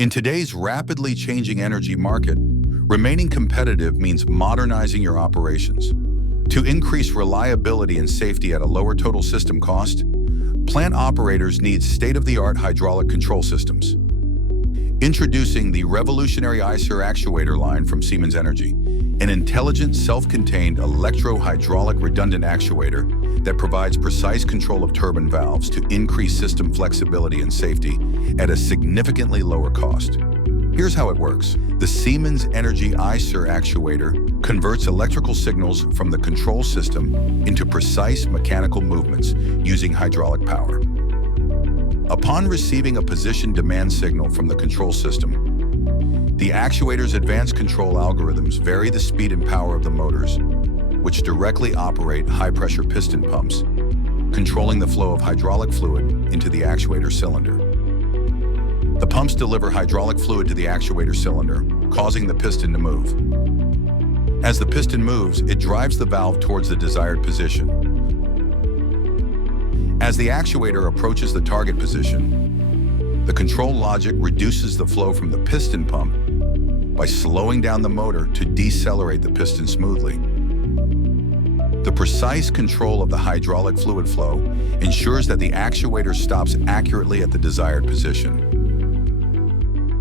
In today's rapidly changing energy market, remaining competitive means modernizing your operations. To increase reliability and safety at a lower total system cost, plant operators need state-of-the-art hydraulic control systems. Introducing the revolutionary iSER actuator line from Siemens Energy, an intelligent, self-contained electrohydraulic redundant actuator that provides precise control of turbine valves to increase system flexibility and safety at a significantly lower cost. Here's how it works. The Siemens Energy iSER actuator converts electrical signals from the control system into precise mechanical movements using hydraulic power. Upon receiving a position demand signal from the control system, the actuator's advanced control algorithms vary the speed and power of the motors, which directly operate high-pressure piston pumps, controlling the flow of hydraulic fluid into the actuator cylinder. The pumps deliver hydraulic fluid to the actuator cylinder, causing the piston to move. As the piston moves, it drives the valve towards the desired position. As the actuator approaches the target position, the control logic reduces the flow from the piston pump by slowing down the motor to decelerate the piston smoothly. The precise control of the hydraulic fluid flow ensures that the actuator stops accurately at the desired position.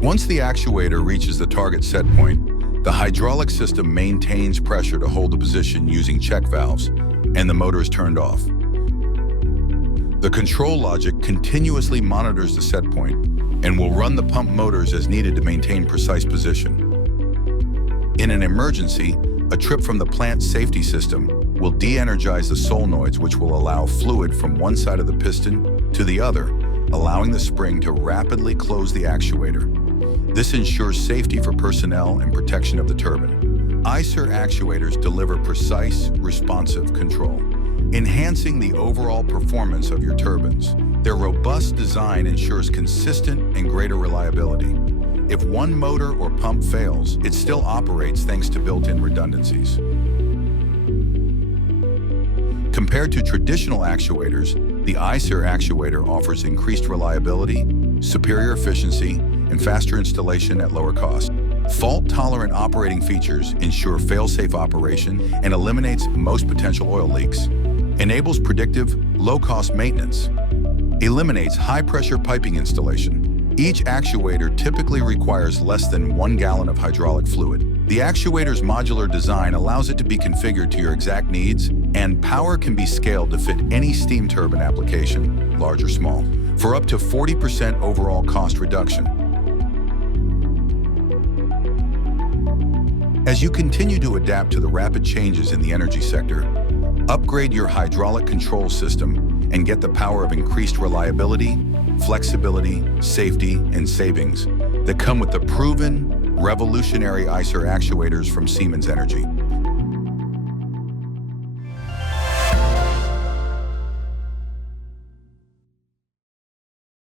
Once the actuator reaches the target set point, the hydraulic system maintains pressure to hold the position using check valves, and the motor is turned off. The control logic continuously monitors the set point and will run the pump motors as needed to maintain precise position. In an emergency, a trip from the plant safety system will de-energize the solenoids, which will allow fluid from one side of the piston to the other, allowing the spring to rapidly close the actuator. This ensures safety for personnel and protection of the turbine. iSER actuators deliver precise, responsive control, enhancing the overall performance of your turbines. Their robust design ensures consistent and greater reliability. If one motor or pump fails, it still operates thanks to built-in redundancies. Compared to traditional actuators, the iSER actuator offers increased reliability, superior efficiency, and faster installation at lower cost. Fault-tolerant operating features ensure fail-safe operation and eliminates most potential oil leaks. Enables predictive, low-cost maintenance. Eliminates high-pressure piping installation. Each actuator typically requires less than 1 gallon of hydraulic fluid. The actuator's modular design allows it to be configured to your exact needs, and power can be scaled to fit any steam turbine application, large or small, for up to 40% overall cost reduction. As you continue to adapt to the rapid changes in the energy sector, upgrade your hydraulic control system and get the power of increased reliability, flexibility, safety, and savings that come with the proven, revolutionary iSER actuators from Siemens Energy.